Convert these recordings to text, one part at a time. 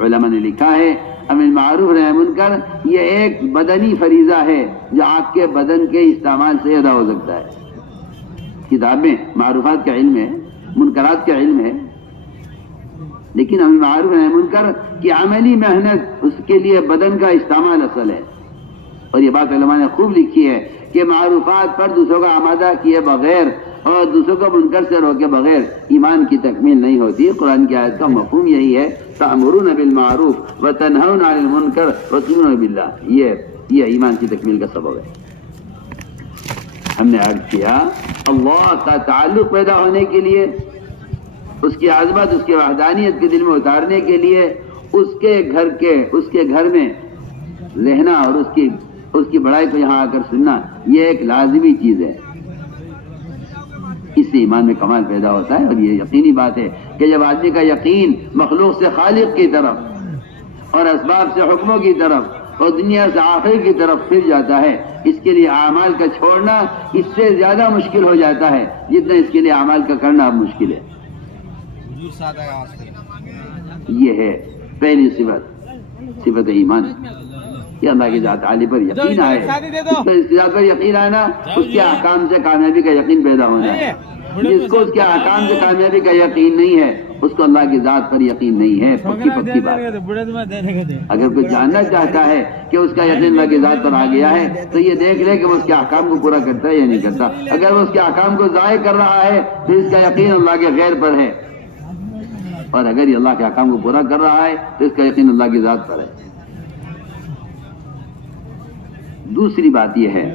علماء نے لکھا ہے امر بالمعروف نہی عن المنکر یہ ایک بدنی فریضہ ہے جو آپ کے بدن کے استعمال سے ادا ہو سکتا ہے. کتاب میں معروفات کا علم ہے، منکرات کا علم ہے، لیکن امر بالمعروف نہی عن المنکر کی عملی محنت اس کے لیے بدن کا استعمال اصل ہے. اور یہ بات علماء نے خوب لکھی ہے کہ معروفات پر دوسروں کا آمادہ کیے بغیر اور دوسروں کو منکر سے روکے بغیر ایمان کی تکمیل نہیں ہوتی. قرآن کی آیت کا مفہوم یہی ہے، تأمرون بالمعروف وتنہون عن المنکر وتؤمنون باللہ. یہ ایمان کی تکمیل کا سبب ہے. ہم نے عرض کیا اللہ کا تعلق پیدا ہونے کے لیے، اس کی عظمت، اس کی وحدانیت کے دل میں اتارنے کے لیے اس کے گھر میں رہنا اور اس کی بڑائی کو یہاں آ کر سننا یہ ایک لازمی چیز ہے. اس سے ایمان میں کمال پیدا ہوتا ہے. اور یہ یقینی بات ہے کہ جب آدمی کا یقین مخلوق سے خالق کی طرف اور اسباب سے حکموں کی طرف اور دنیا سے آخر کی طرف پھر جاتا ہے، اس کے لیے اعمال کا چھوڑنا اس سے زیادہ مشکل ہو جاتا ہے جتنا اس کے لیے اعمال کا کرنا اب مشکل ہے. یہ ہے پہلی صفت ایمان کہ اللہ کی ذات عالی پر یقین آئے. اس ذات پر یقین آنا اس کے احکام سے کامیابی کا یقین پیدا ہونا ہے. جس کو اس کے احکام سے کامیابی کا یقین نہیں ہے اس کو اللہ کی ذات پر یقین نہیں ہے. پکی بات. اگر کوئی جاننا چاہتا ہے کہ اس کا یقین اللہ کی ذات پر آ گیا ہے تو یہ دیکھ لے کہ وہ اس کے احکام کو پورا کرتا ہے یا نہیں کرتا. اگر وہ اس کے احکام کو ضائع کر رہا ہے تو اس کا یقین اللہ کے غیر پر ہے، اور اگر یہ اللہ کے احکام کو پورا کر رہا ہے تو اس کا یقین اللہ کی ذات پر ہے. دوسری بات یہ ہے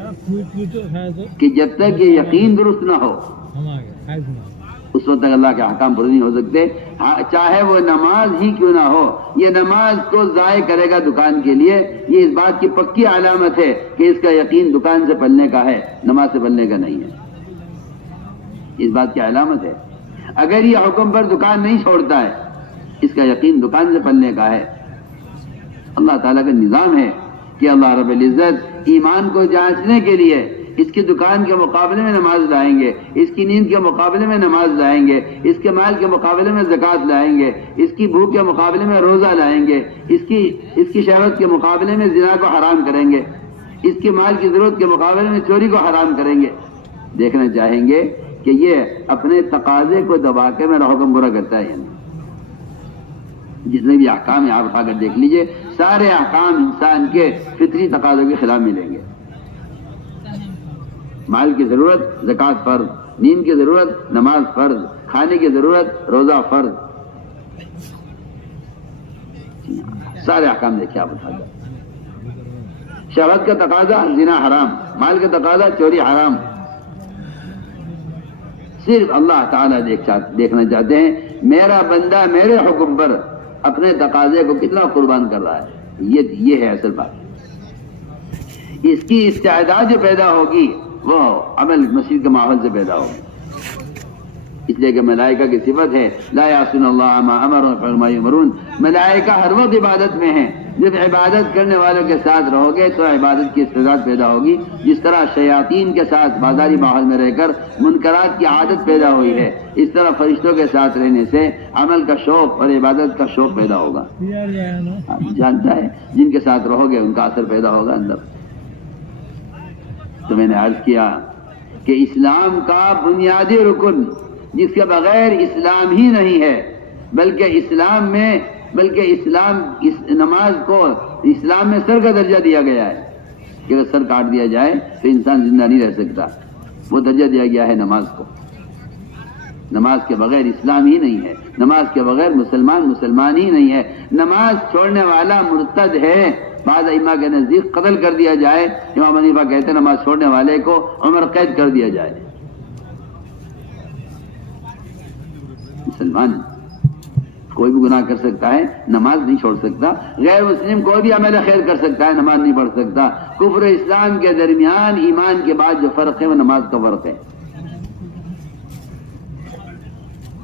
کہ جب تک یہ یقین درست نہ ہو اس وقت تک اللہ کے احکام پورے نہیں ہو سکتے. چاہے وہ نماز ہی کیوں نہ ہو، یہ نماز کو ضائع کرے گا دکان کے لیے، یہ اس بات کی پکی علامت ہے کہ اس کا یقین دکان سے پلنے کا ہے، نماز سے پلنے کا نہیں ہے. اس بات کی علامت ہے. اگر یہ حکم پر دکان نہیں چھوڑتا ہے اس کا یقین دکان سے پلنے کا ہے. اللہ تعالیٰ کا نظام ہے کہ اللہ رب العزت ایمان کو جانچنے کے لیے اس کی دکان کے مقابلے میں نماز لائیں گے، اس کی نیند کے مقابلے میں نماز لائیں گے، اس کے مال کے مقابلے میں زکوٰۃ لائیں گے، اس کی بھوک کے مقابلے میں روزہ لائیں گے، اس کی شہوت کے مقابلے میں زنا کو حرام کریں گے، اس کے مال کی ضرورت کے مقابلے میں چوری کو حرام کریں گے. دیکھنا چاہیں گے کہ یہ اپنے تقاضے کو دبا کے میرا حکم برا کرتا ہے یا نہیں. جتنے بھی احکام ہیں آپ اٹھا کر دیکھ لیجئے، سارے احکام انسان کے فطری تقاضوں کے خلاف ملیں گے. مال کی ضرورت زکوٰۃ فرض، نیند کی ضرورت نماز فرض، کھانے کی ضرورت روزہ فرض. سارے احکام دیکھیں آپ اٹھا کر. شہوت کا تقاضا زنا حرام، مال کا تقاضا چوری حرام. صرف اللہ تعالیٰ دیکھنا چاہتے ہیں میرا بندہ میرے حکم پر اپنے تقاضے کو کتنا قربان کر رہا ہے. یہ ہے اصل بات. اس کی استعداد جو پیدا ہوگی وہ عمل مسجد کے ماحول سے پیدا ہوگی. اس لیے کہ ملائکہ کی صفت ہے لا یعصون اللہ ما امرهم ویفعلون ما یؤمرون. ملائکہ ہر وقت عبادت میں ہیں. جب عبادت کرنے والوں کے ساتھ رہو گے تو عبادت کی استعداد پیدا ہوگی. جس طرح شیاطین کے ساتھ بازاری ماحول میں رہ کر منکرات کی عادت پیدا ہوئی ہے، اس طرح فرشتوں کے ساتھ رہنے سے عمل کا شوق اور عبادت کا شوق پیدا ہوگا. جانتا ہے جن کے ساتھ رہو گے ان کا اثر پیدا ہوگا اندر. تو میں نے عرض کیا کہ اسلام کا بنیادی رکن جس کے بغیر اسلام ہی نہیں ہے، بلکہ نماز کو اسلام میں سر کا درجہ دیا گیا ہے کہ اگر سر کاٹ دیا جائے تو انسان زندہ نہیں رہ سکتا. وہ درجہ دیا گیا ہے نماز کو. نماز کے بغیر اسلام ہی نہیں ہے، نماز کے بغیر مسلمان ہی نہیں ہے. نماز چھوڑنے والا مرتد ہے. بعض ائمہ کے نزدیک قتل کر دیا جائے. امام حنیفہ کہتے ہیں نماز چھوڑنے والے کو عمر قید کر دیا جائے. مسلمان کوئی بھی گناہ کر سکتا ہے، نماز نہیں چھوڑ سکتا. غیر مسلم کوئی بھی عمل خیر کر سکتا ہے، نماز نہیں پڑھ سکتا. کفر اسلام کے درمیان ایمان کے بعد جو فرق ہے وہ نماز کا فرق ہے،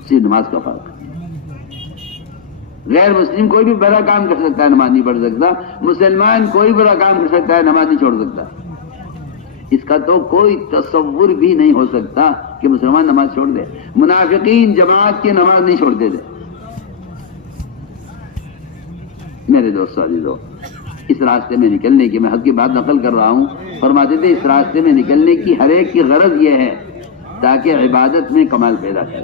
صرف نماز کا فرق. غیر مسلم کوئی بھی برا کام کر سکتا ہے، نماز نہیں پڑھ سکتا. مسلمان کوئی برا کام کر سکتا ہے، نماز نہیں چھوڑ سکتا. اس کا تو کوئی تصور بھی نہیں ہو سکتا کہ مسلمان نماز چھوڑ دے. منافقین جماعت کی نماز نہیں چھوڑتے تھے. میرے دوست عزیزو، اس راستے میں نکلنے کی، میں حق کی بات نقل کر رہا ہوں، فرماتے تھے اس راستے میں نکلنے کی ہر ایک کی غرض یہ ہے تاکہ عبادت میں کمال پیدا کرے۔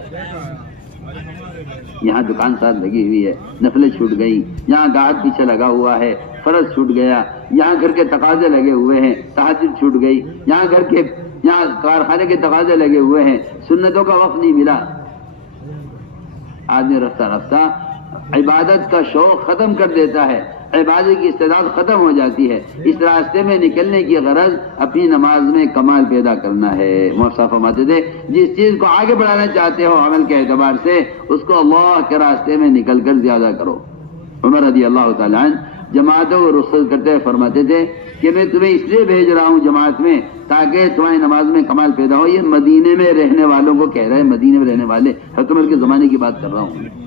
یہاں دکان ساتھ لگی ہوئی ہے، نفلیں چھوٹ گئی، یہاں گاہک پیچھے لگا ہوا ہے، فرض چھوٹ گیا، یہاں گھر کے تقاضے لگے ہوئے ہیں، تہجد چھوٹ گئی، یہاں کارخانے کے تقاضے لگے ہوئے ہیں، سنتوں کا وقت نہیں ملا، آدمی رفتہ رفتہ عبادت کا شوق ختم کر دیتا ہے، عبادت کی استعداد ختم ہو جاتی ہے۔ اس راستے میں نکلنے کی غرض اپنی نماز میں کمال پیدا کرنا ہے۔ مولانا فرماتے تھے جس چیز کو آگے بڑھانا چاہتے ہو عمل کے اعتبار سے، اس کو اللہ کے راستے میں نکل کر زیادہ کرو۔ عمر رضی اللہ تعالیٰ عنہ جماعتوں کو رخصت کرتے ہوئے فرماتے تھے کہ میں تمہیں اس لیے بھیج رہا ہوں جماعت میں تاکہ تمہاری نماز میں کمال پیدا ہو۔ یہ مدینے میں رہنے والوں کو کہہ رہے ہیں، مدینے میں رہنے والے، حضرت عمر کے زمانے کی بات کر رہا ہوں۔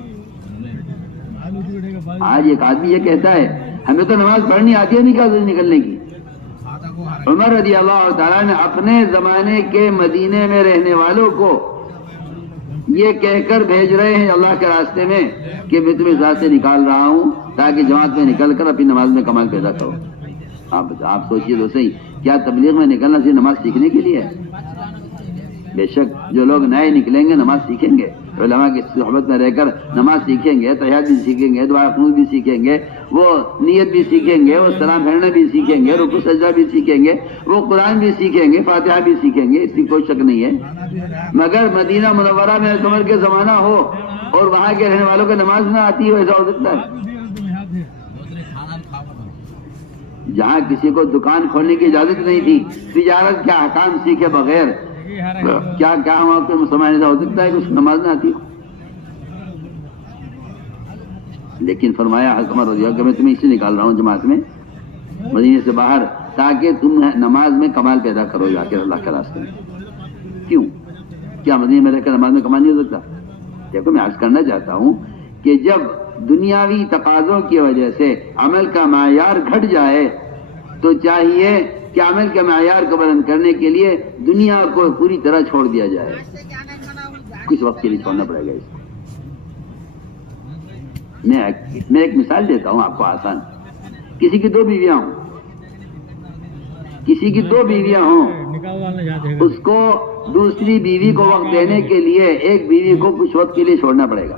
آج ایک آدمی یہ کہتا ہے ہمیں تو نماز پڑھنی آتی ہے نکلنے کی۔ عمر رضی اللہ تعالیٰ نے اپنے زمانے کے مدینے میں رہنے والوں کو یہ کہہ کر بھیج رہے ہیں اللہ کے راستے میں کہ میں تمہیں ذات سے نکال رہا ہوں تاکہ جماعت میں نکل کر اپنی نماز میں کمال پیدا کرو۔ آپ سوچئے تو صحیح، کیا تبلیغ میں نکلنا صرف نماز سیکھنے کے لیے ہے؟ بے شک جو لوگ نئے نکلیں گے نماز سیکھیں گے، علماء کی صحبت میں رہ کر نماز سیکھیں گے، تحیات بھی سیکھیں گے، دعا قنوت بھی سیکھیں گے، وہ نیت بھی سیکھیں گے، وہ سلام پھیرنا بھی سیکھیں گے، رکوع سجدہ بھی سیکھیں گے، وہ قرآن بھی سیکھیں گے، فاتحہ بھی سیکھیں گے، اس کی کوئی شک نہیں ہے۔ مگر مدینہ منورہ میں عمر کے زمانہ ہو اور وہاں کے رہنے والوں کو نماز نہ آتی ہو، ایسا ہو سکتا ہے؟ جہاں کسی کو دکان کھولنے کی اجازت نہیں تھی، تجارت کے احکام سیکھے بغیر کیا وہاں پہ مسلمان ایسا ہو سکتا ہے کہ اس کو نماز نہ آتی ہو؟ لیکن فرمایا حکمت رضی اللہ کہ میں تمہیں اس سے نکال رہا ہوں جماعت میں مدینے سے باہر تاکہ تم نماز میں کمال پیدا کرو جا کے اللہ کے راستے میں۔ کیوں؟ کیا مدینے میں رہ کر نماز میں کمال نہیں ہو سکتا؟ دیکھو میں عرض کرنا چاہتا ہوں کہ جب دنیاوی تقاضوں کی وجہ سے عمل کا معیار گھٹ جائے تو چاہیے کہ عمل کے معیار کو بلند کرنے کے لیے دنیا کو پوری طرح چھوڑ دیا جائے۔ کچھ وقت کے لیے چھوڑنا پڑے گا اس کو۔ میں ایک مثال دیتا ہوں آپ کو آسان۔ کسی کی 2 بیویاں ہوں، اس کو دوسری بیوی کو وقت دینے کے لیے ایک بیوی کو کچھ وقت کے لیے چھوڑنا پڑے گا۔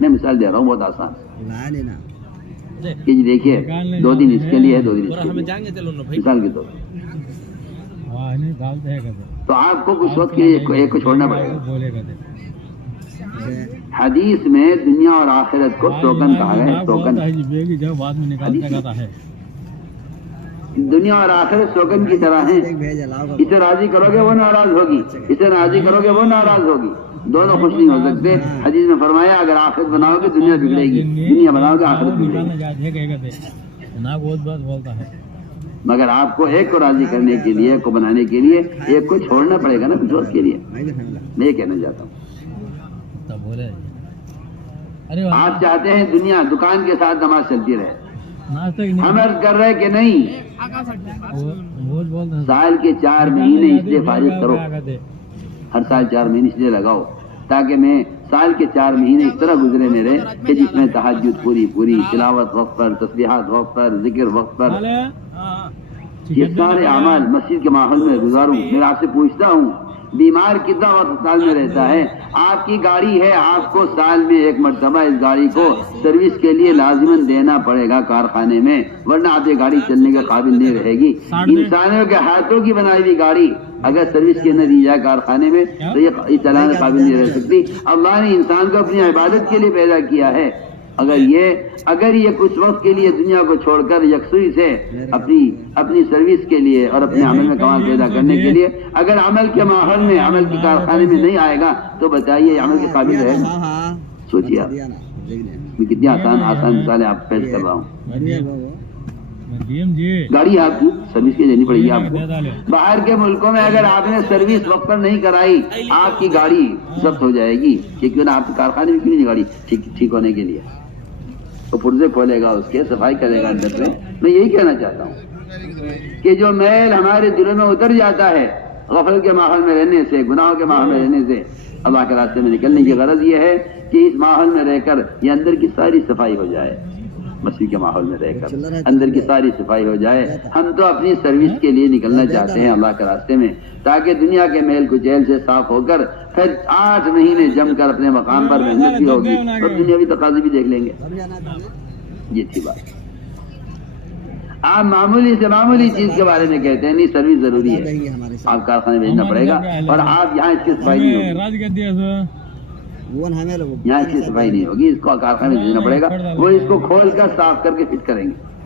میں مثال دے رہا ہوں بہت آسان کہ جی دیکھیے 2 دن اس کے لیے ہے، 2 دن اس کے لیے، مثال کے طور پر تو آپ کو کچھ وقت کے لیے ایک کو چھوڑنا پڑے گا۔ حدیث میں دنیا اور آخرت کو ٹوکن کہا ہے، ٹوکن۔ دنیا اور آخرت ٹوکن کی طرح ہیں، اسے راضی کرو گے وہ ناراض ہوگی، اسے راضی کرو گے وہ ناراض ہوگی، دونوں خوش نہیں ہو سکتے۔ حدیث میں فرمایا اگر آخرت بناؤ گے دنیا بگڑے گی، دنیا بناؤ گے آخرت بگڑے گی۔ مگر آپ کو ایک کو راضی کرنے کے لیے، ایک کو بنانے کے لیے ایک کو چھوڑنا پڑے گا نا کچھ وقت کے لیے۔ میں یہ کہنا چاہتا ہوں آپ چاہتے ہیں دنیا دکان کے ساتھ نماز چلتی رہے، ہم عرض کر رہے کہ نہیں، سال کے 4 مہینے اس لیے فارغ کرو، ہر سال 4 مہینے اس لیے لگاؤ تاکہ میں سال کے 4 مہینے اس طرح گزرے میرے کہ جس میں تہجد پوری، تلاوت وقت پر، تسبیحات وقت پر، ذکر وقت پر، یہ سارے اعمال مسجد کے ماحول میں گزاروں۔ میں آپ سے پوچھتا ہوں بیمار کتنا وقت سال میں رہتا ہے؟ آپ کی گاڑی ہے، آپ کو سال میں 1 مرتبہ اس گاڑی کو سروس کے لیے لازماً دینا پڑے گا کارخانے میں، ورنہ آپ یہ گاڑی چلنے کے قابل نہیں رہے گی۔ انسانوں کے ہاتھوں کی بنائی ہوئی گاڑی اگر سروس کے نہ دی جائے کارخانے میں تو یہ چلانے قابل نہیں رہ سکتی۔ اللہ نے انسان کو اپنی عبادت کے لیے پیدا کیا ہے، اگر یہ کچھ وقت کے لیے دنیا کو چھوڑ کر یکسوئی سے اپنی سروس کے لیے اور اپنے عمل میں کمال پیدا کرنے کے لیے اگر عمل کے ماحول میں، عمل کے کارخانے میں نہیں آئے گا تو بتائیے یہ عمل کے قابل رہے گا؟ سوچیے آپ، میں کتنی آسان مثالیں آپ پیش کر رہا ہوں۔ گاڑی آپ کی سروس کے دینی پڑے گی آپ کو۔ باہر کے ملکوں میں اگر آپ نے سروس وقت پر نہیں کرائی آپ کی گاڑی ضبط ہو جائے گی کہ کیوں نہ آپ کے کارخانے میں کیوں نہیں گاڑی ٹھیک ہونے کے لیے وہ پرزے کھولے گا، اس کے صفائی کرے گا اندر سے۔ میں یہی کہنا چاہتا ہوں کہ جو میل ہمارے دلوں میں اتر جاتا ہے غفلت کے ماحول میں رہنے سے، گناہوں کے ماحول میں رہنے سے، اللہ کے راستے میں نکلنے کی غرض یہ ہے کہ اس ماحول میں رہ کر یہ اندر کی ساری صفائی ہو جائے، مسیح کے ماحول میں رہ کر اندر کی ساری صفائی ہو جائے. ہم تو اپنی سروس کے لیے نکلنا چاہتے ہیں اللہ کے راستے میں، تاکہ دنیا کے میل کچیل سے صاف ہو کر پھر 8 مہینے جم کر اپنے مقام پر محنت بھی ہوگی اور دنیاوی تقاضے بھی دیکھ لیں گے. یہ تھی بات. آپ معمولی سے معمولی چیز کے بارے میں کہتے ہیں نہیں سروس ضروری ہے، آپ کارخانے بھیجنا پڑے گا اور آپ یہاں اس کی صفائی نہیں ہوگی، یہاں اس کی صفائی نہیں ہوگی، اس کو کارخانے بھیجنا پڑے گا، وہ اس کو کھول کر صاف کر کے فٹ کریں گے.